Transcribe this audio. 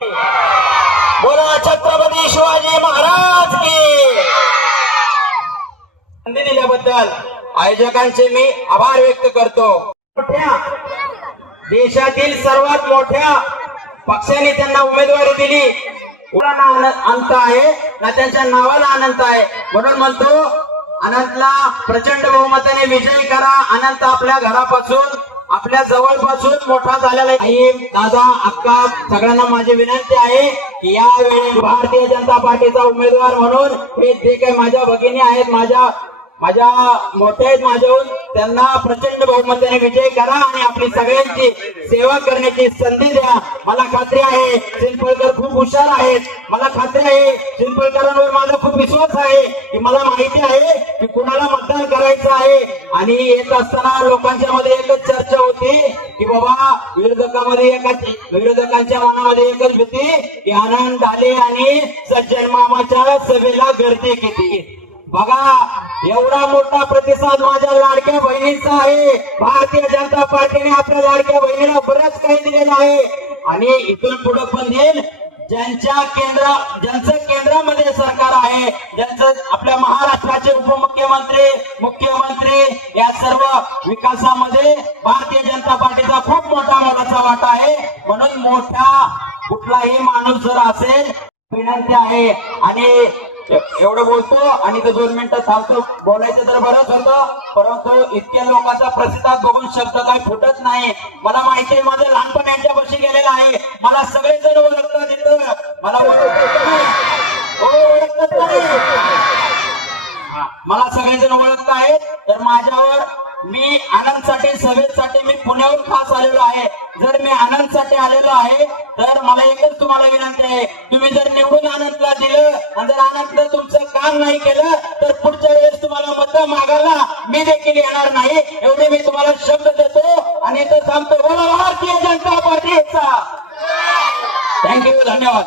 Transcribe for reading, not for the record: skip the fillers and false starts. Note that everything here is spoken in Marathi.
बोला छत्रपती शिवाजी महाराज की. संधी दिल्याबद्दल आयोजकांचे मी आभार व्यक्त करतो. देशातील सर्वात मोठ्या पक्षाने त्यांना उमेदवारी दिली. कुणाला अंत आहे ना त्यांच्या नावाला अनंत आहे, म्हणून म्हणतो अनंतला प्रचंड बहुमताने विजयी करा. अनंत आपल्या घरापासून आपल्या जवळपासून मोठा झालेला आहे. दादा अक्का सगळ्यांना माझी विनंती आहे की यावेळी भारतीय जनता पार्टीचा उमेदवार म्हणून हे जे काही माझ्या भगिनी आहेत, माझ्या मोठे आहेत माझ्याहून, त्यांना प्रचंड बहुमताने विजय करा आणि आपली सगळ्यांची सेवा करण्याची संधी द्या. मला खात्री आहे चिंचवडकर खूप हुशार आहेत. मला खात्री आहे चिंचवडकरांवर माझा खूप विश्वास आहे की मला माहिती आहे की कुणाला मतदान करायचं आहे. आणि येत असताना लोकांच्या मध्ये एकच चर्चा होती की बाबा विरोधकांच्या मनामध्ये एकच भीती की आनंद आले आणि सज्जन मामाच्या सभेला गर्दी किती. बघा एवढा मोठा प्रतिसाद माझ्या लाडक्या बहिणीचा आहे. भारतीय जनता पार्टीने आपल्या लाडक्या बहिणीला बरंच काही दिलेलं आहे आणि इथून पुढे पण देईल. ज्यांचं केंद्रामध्ये सरकार आहे, ज्यांचं आपल्या महाराष्ट्राचे उपमुख्यमंत्री मुख्यमंत्री या सर्व विकासामध्ये भारतीय जनता पार्टीचा खूप मोठा वाटा आहे. म्हणून मोठा कुठलाही माणूस जर असेल विनंती आहे आणि एवढं बोलतो आणि ते 2 मिनिटं थांबतो. बोलायचं तर बरंच होतं, परंतु इतक्या लोकांचा प्रतिसाद बघून शब्द काही फुटत नाही. मला माहिती आहे माझं लहानपण यांच्यापाशी गेलेलं आहे. मला सगळेजण ओळखतात तिथं, मला ओळखत नाही. मला सगळेजण ओळखत आहेत. तर माझ्यावर मी आनंदसाठी सभेसाठी मी पुण्याहून खास आलेलो आहे. जर मी आनंदसाठी आलेलो आहे तर मला एकच तुम्हाला विनंती आहे, तुम्ही जर निवडून आनंदला दिलं आणि जर आनंदला तुमचं काम नाही केलं तर पुढच्या वेळेस तुम्हाला मत मागायला मी देखील येणार नाही. एवढे मी तुम्हाला शब्द देतो आणि इथं थांबतो. बोला भारतीय जनता पार्टीचा. थँक्यू, धन्यवाद.